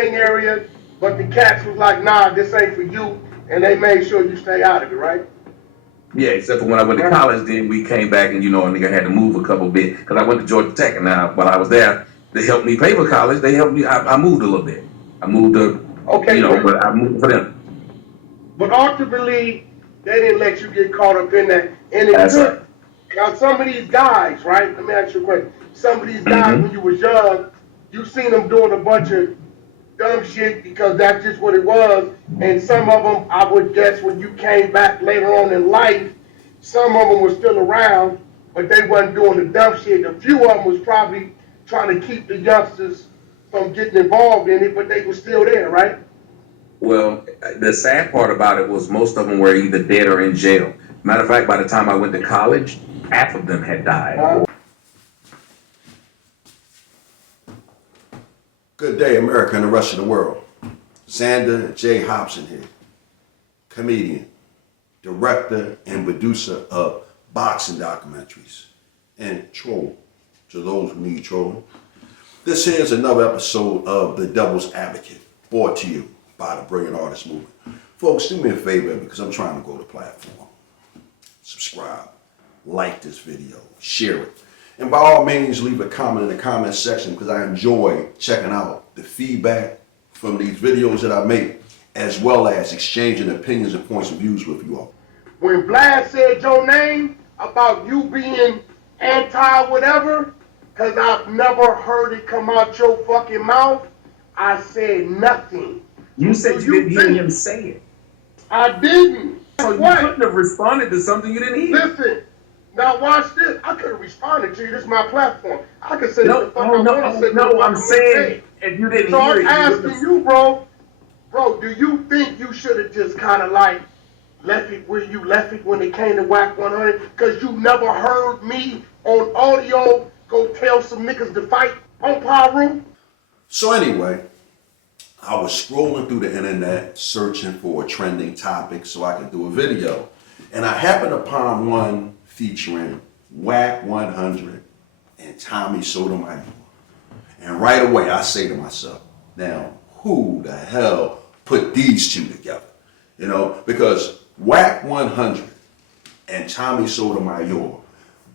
gang area, but the cats was like, nah, this ain't for you, and they made sure you stay out of it, right? Yeah, except for when I went to college, then we came back and, a nigga had to move a couple bit. Because I went to Georgia Tech, and now while I was there, they helped me pay for college. They helped me, I moved a little bit. I moved Okay, but I moved for them. But ultimately, they didn't let you get caught up in that. And it took, now some of these guys, right? Let me ask you a question. Some of these guys, when you was young, you seen them doing a bunch of dumb shit because that's just what it was. And some of them, I would guess, when you came back later on in life, some of them were still around, but they wasn't doing the dumb shit. A few of them was probably trying to keep the youngsters from getting involved in it, but they were still there, right? Well, the sad part about it was most of them were either dead or in jail. Matter of fact, by the time I went to college, half of them had died. Good day, America and the rest of the world. Xander J. Hobson here, comedian, director, and producer of boxing documentaries, and troll to those who need trolling. This here is another episode of The Devil's Advocate, brought to you by the Brilliant Artist Movement. Folks, do me a favor because I'm trying to grow the platform. Subscribe, like this video, share it. And by all means, leave a comment in the comment section because I enjoy checking out the feedback from these videos that I make, as well as exchanging opinions and points of views with you all. When Vlad said your name about you being anti-whatever, because I've never heard it come out your fucking mouth, I said nothing. You said you didn't hear him say it. I didn't. So you couldn't have responded to something you didn't hear. Listen, now watch this. I could have responded to you. This is my platform. I could say what the fuck I want to say. No, I'm saying if you didn't hear it. So I'm asking you, bro, do you think you should have just kind of like left it where you left it when it came to Wack100? Because you never heard me on audio go tell some niggas to fight on Power Room? So anyway, I was scrolling through the internet searching for a trending topic so I could do a video. And I happened upon one featuring Wack100 and Tommy Sotomayor. And right away I say to myself, now who the hell put these two together? Because Wack100 and Tommy Sotomayor,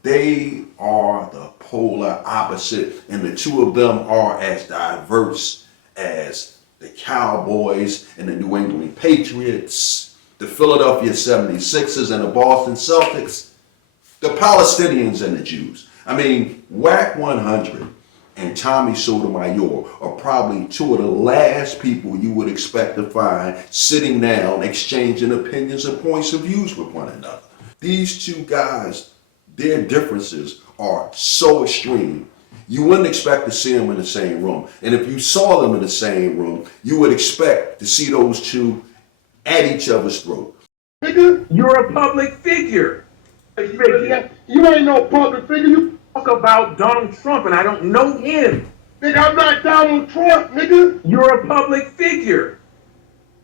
they are the polar opposite, and the two of them are as diverse as the Cowboys and the New England Patriots, the Philadelphia 76ers and the Boston Celtics, the Palestinians and the Jews. I mean, Wack100 and Tommy Sotomayor are probably two of the last people you would expect to find sitting down, exchanging opinions and points of views with one another. These two guys, their differences are so extreme, you wouldn't expect to see them in the same room. And if you saw them in the same room, you would expect to see those two at each other's throat. Nigga, you're a public figure. You ain't no public figure. You talk about Donald Trump and I don't know him. Nigga, I'm not Donald Trump, nigga. You're a public figure.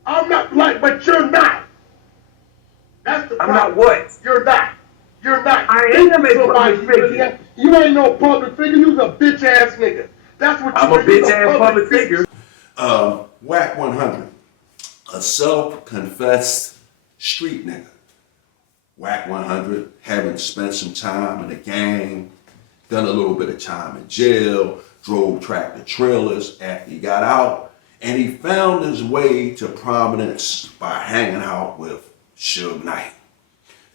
I'm not but you're not. That's the problem. I'm not what? You're not. You're not. I am a public figure. You ain't no public figure. You's a bitch ass nigga. That's what you I'm a bitch ass public figure. Wack100, a self-confessed street nigga. Wack100, having spent some time in the gang, done a little bit of time in jail, drove tractor trailers after he got out, and he found his way to prominence by hanging out with Suge Knight.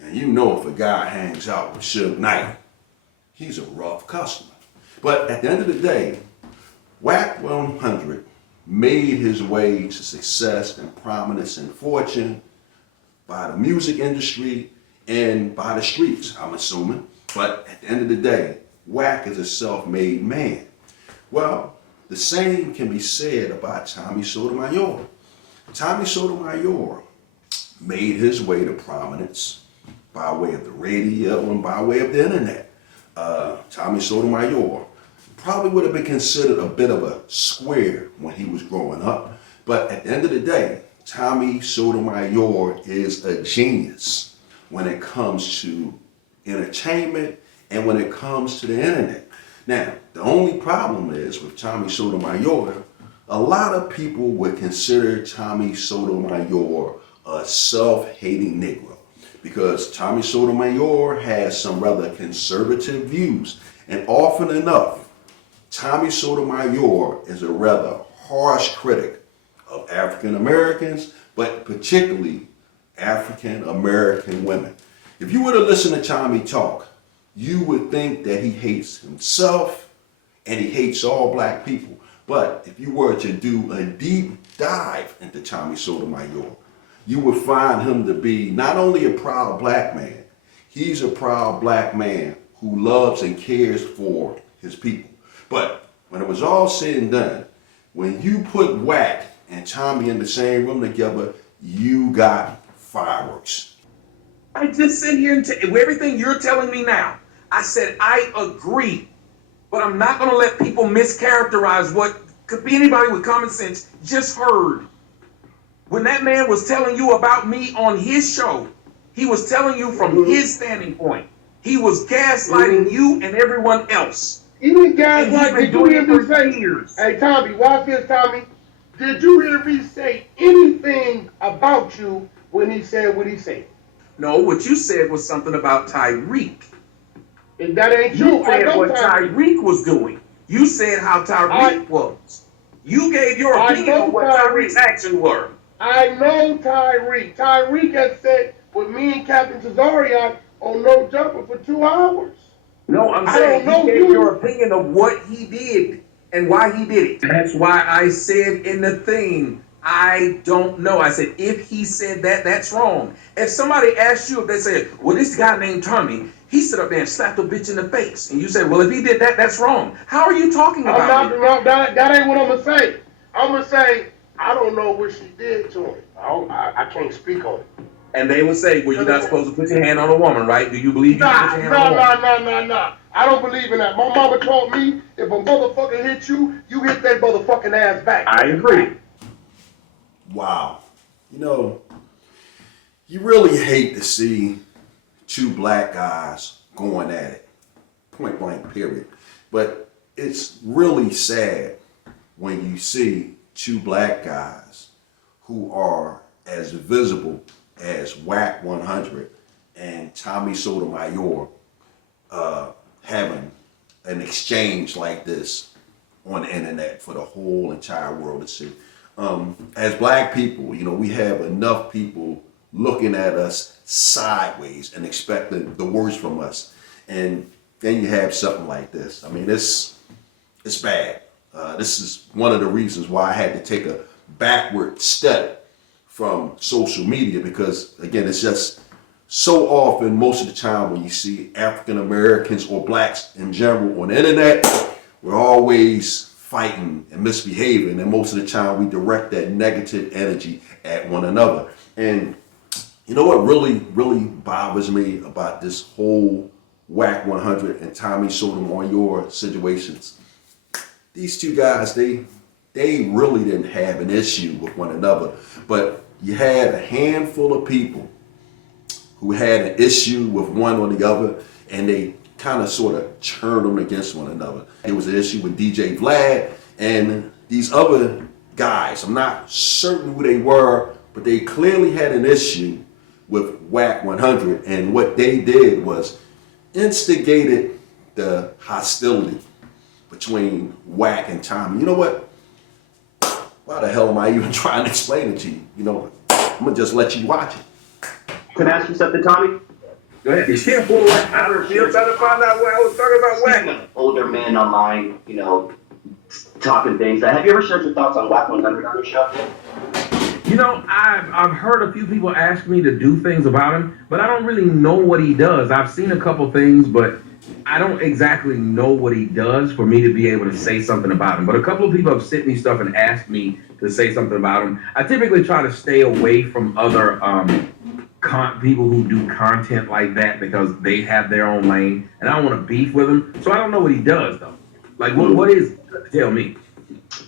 And you know if a guy hangs out with Suge Knight, he's a rough customer. But at the end of the day, Wack100 made his way to success and prominence and fortune by the music industry and by the streets, I'm assuming. But at the end of the day, Wack is a self-made man. Well, the same can be said about Tommy Sotomayor. Tommy Sotomayor made his way to prominence by way of the radio and by way of the internet. Tommy Sotomayor probably would have been considered a bit of a square when he was growing up. But at the end of the day, Tommy Sotomayor is a genius when it comes to entertainment and when it comes to the internet. Now, the only problem is with Tommy Sotomayor, A lot of people would consider Tommy Sotomayor a self-hating Negro because Tommy Sotomayor has some rather conservative views. And often enough, Tommy Sotomayor is a rather harsh critic of African Americans, but particularly African American women. If you were to listen to Tommy talk, you would think that he hates himself and he hates all black people. But if you were to do a deep dive into Tommy Sotomayor, you would find him to be not only a proud black man, he's a proud black man who loves and cares for his people. But when it was all said and done, when you put Wack and Tommy in the same room together, you got fireworks. I just sit here and everything you're telling me now. I said I agree, but I'm not going to let people mischaracterize what could be anybody with common sense just heard. When that man was telling you about me on his show, he was telling you from his standing point. He was gaslighting you and everyone else. Even guys And like, he's been did you doing hear it me for say, years. hey Tommy, watch this, Tommy. Did you hear me say anything about you when he said what he said? No, what you said was something about Tyreek. And that ain't You true. I said know what Tyreek. Tyreek was doing. You said how Tyreek was. You gave your opinion on what Tyreek's actions were. I know Tyreek. Tyreek has said with me and Captain Cesarion on No Jumper for 2 hours. No, I'm saying you gave your opinion of what he did and why he did it. That's why I said in the thing, I don't know. I said, if he said that, that's wrong. If somebody asked you, if they said, well, this guy named Tommy, he stood up there and slapped a bitch in the face. And you said, well, if he did that, that's wrong. How are you talking about it? That ain't what I'm going to say. I'm going to say, I don't know what she did to him. I can't speak on it. And they would say, well, you're not supposed to put your hand on a woman, right? Do you believe you can put your hand on a woman? Nah. I don't believe in that. My mama taught me, if a motherfucker hit you, you hit that motherfucking ass back. I agree. Wow. You know, you really hate to see two black guys going at it. Point blank, period. But it's really sad when you see two black guys who are as visible as Wack100 and Tommy Sotomayor having an exchange like this on the internet for the whole entire world to see. As black people, you know, we have enough people looking at us sideways and expecting the worst from us. And then you have something like this. I mean, it's bad. This is one of the reasons why I had to take a backward step from social media because, again, it's just so often, most of the time when you see African Americans or blacks in general on the internet, we're always fighting and misbehaving, and most of the time we direct that negative energy at one another. And you know what really bothers me about this whole Wack100 and Tommy Sotomayor situations? These two guys, they really didn't have an issue with one another, but you had a handful of people who had an issue with one or the other, and they kind of sort of turned them against one another. There was an issue with DJ Vlad and these other guys. I'm not certain who they were, but they clearly had an issue with Wack100, and what they did was instigated the hostility between Wack and Tommy. You know what? Why the hell am I even trying to explain it to you? You know, I'm gonna just let you watch it. Can I ask you something, Tommy? Go ahead. Yeah, boy, I'm still trying to find out what I was talking about Wack. Speaking of older men online, you know, talking things. Have you ever shared your thoughts on Wack100 on your show? You know, I've heard a few people ask me to do things about him, but I don't really know what he does. I've seen a couple things, but I don't exactly know what he does for me to be able to say something about him. But a couple of people have sent me stuff and asked me to say something about him. I typically try to stay away from other people who do content like that because they have their own lane, and I don't want to beef with him. So I don't know what he does though. Like, what is? Tell me.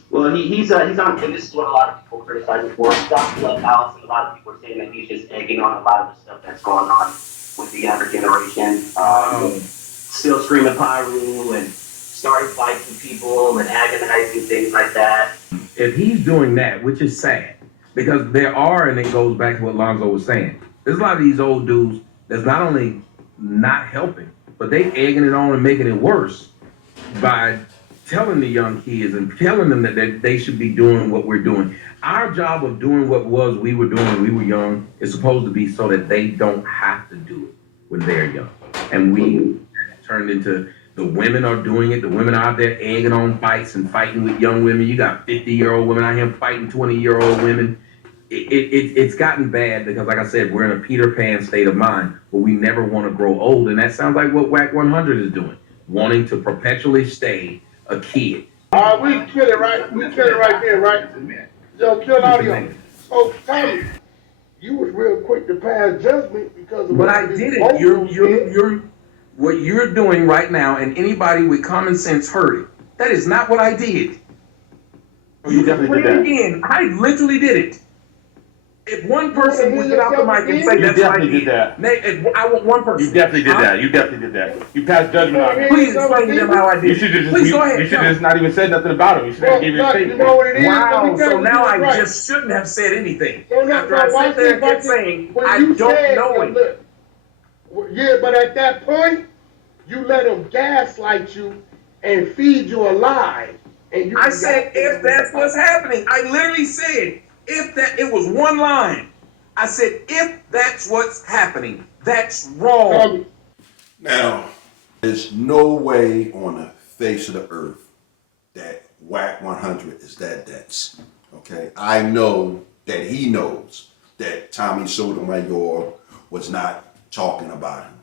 Well, he's on, and this is what a lot of people criticize him for. He's on Clubhouse, and a lot of people are saying that he's just egging on a lot of the stuff that's going on with the younger generation. Still screaming Pyru and starting fights with people and agonizing things like that. If he's doing that, which is sad, because there are, and it goes back to what Lonzo was saying, there's a lot of these old dudes that's not only not helping, but they egging it on and making it worse by telling the young kids and telling them that they should be doing what we're doing. Our job of doing what we were doing when we were young is supposed to be so that they don't have to do it when they're young. And we turned into the women are doing it. The women are out there egging on fights and fighting with young women. You got 50-year-old women out here fighting 20-year-old women. It's gotten bad because, like I said, we're in a Peter Pan state of mind where we never want to grow old. And that sounds like what Wack100 is doing, wanting to perpetually stay a kid. We kill it right. We kill it right there, right? Yo, kill audio. So, Tommy, you was real quick to pass judgment because of But I didn't. You're what you're doing right now, and anybody with common sense heard it. That is not what I did. Oh, you definitely did that. Again, I literally did it. If one person would get out the mic and say You that's what I definitely did, did that. I want one person. You definitely did that. You definitely did that. You passed judgment on him. Please explain to them how I did. You should have just, Please go ahead. just not even said nothing about him. You should have gave your You statement. know what it is? Wow, Let me tell so you now what's I right. just shouldn't have said anything. No, After I sat there and kept saying, I don't know it. Yeah, but at that point, you let them gaslight you and feed you a lie. And you I said, if that's what's happening. I literally said, if that, it was one line. I said, if that's what's happening, that's wrong. Now, there's no way on the face of the earth that Wack100 is that dense. Okay, I know that he knows that Tommy Sotomayor was not talking about him.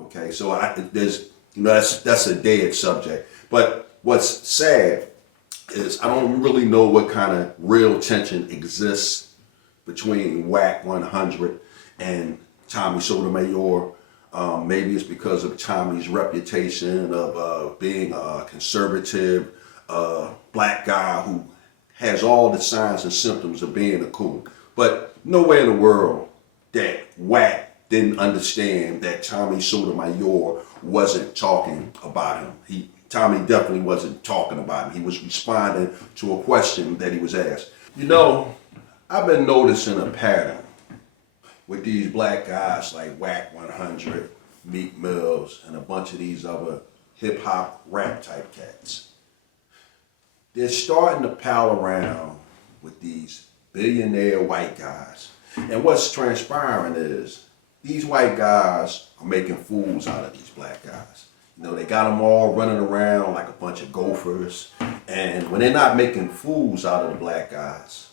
Okay, so there's, that's a dead subject. But what's sad is I don't really know what kind of real tension exists between Wack100 and Tommy Sotomayor. Maybe it's because of Tommy's reputation of being a conservative black guy who has all the signs and symptoms of being a coon. But no way in the world that Wack didn't understand that Tommy Sotomayor wasn't talking about him. Tommy definitely wasn't talking about him. He was responding to a question that he was asked. I've been noticing a pattern with these black guys like Wack100, Meek Mills, and a bunch of these other hip hop rap type cats. They're starting to pal around with these billionaire white guys. And what's transpiring is these white guys are making fools out of these black guys. They got them all running around like a bunch of gophers. And when they're not making fools out of the black guys,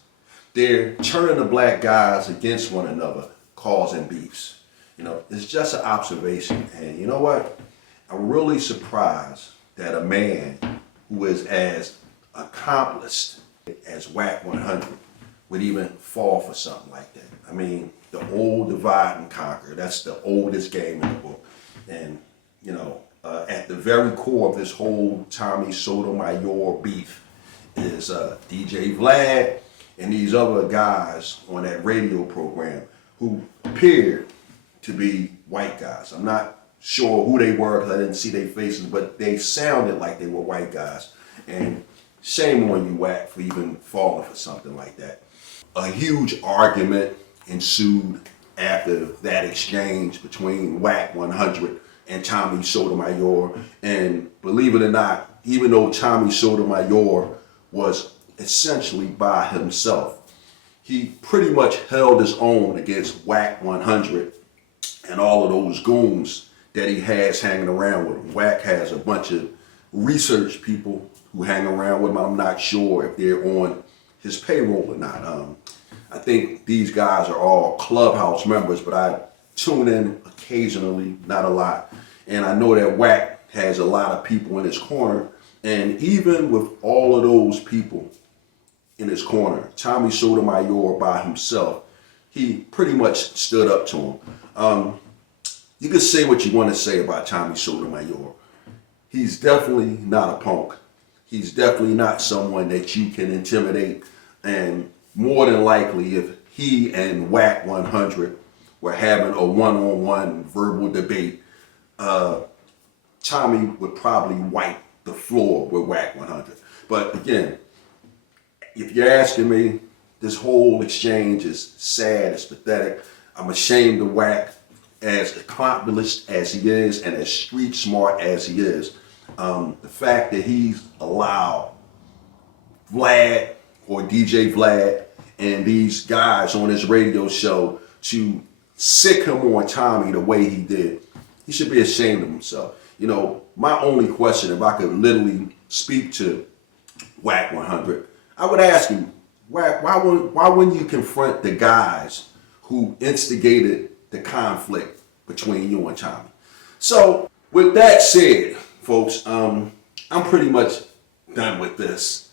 they're turning the black guys against one another, causing beefs. It's just an observation. And you know what? I'm really surprised that a man who is as accomplished as Wack100 would even fall for something like that. I mean, the old divide and conquer, that's the oldest game in the book. And, at the very core of this whole Tommy Sotomayor beef is DJ Vlad and these other guys on that radio program who appeared to be white guys. I'm not sure who they were because I didn't see their faces, but they sounded like they were white guys. And shame on you, Wack, for even falling for something like that. A huge argument ensued after that exchange between Wack100 and Tommy Sotomayor. And believe it or not, even though Tommy Sotomayor was essentially by himself, he pretty much held his own against Wack100 and all of those goons that he has hanging around with him. Wack has a bunch of research people who hang around with him. I'm not sure if they're on his payroll or not. I think these guys are all Clubhouse members, but I tune in occasionally, not a lot. And I know that Wack has a lot of people in his corner. And even with all of those people in his corner, Tommy Sotomayor by himself, he pretty much stood up to him. You can say what you want to say about Tommy Sotomayor. He's definitely not a punk. He's definitely not someone that you can intimidate. And more than likely, if he and Wack100 were having a one-on-one verbal debate, Tommy would probably wipe the floor with Wack100. But again, if you're asking me, this whole exchange is sad, it's pathetic. I'm ashamed of Wack, as accomplished as he is and as street smart as he is. The fact that he's allowed Vlad or DJ Vlad and these guys on his radio show to sick him on Tommy the way he did, he should be ashamed of himself. You know, my only question, if I could literally speak to Wack100, I would ask him, Wack, why wouldn't you confront the guys who instigated the conflict between you and Tommy? So, with that said, folks, I'm pretty much done with this.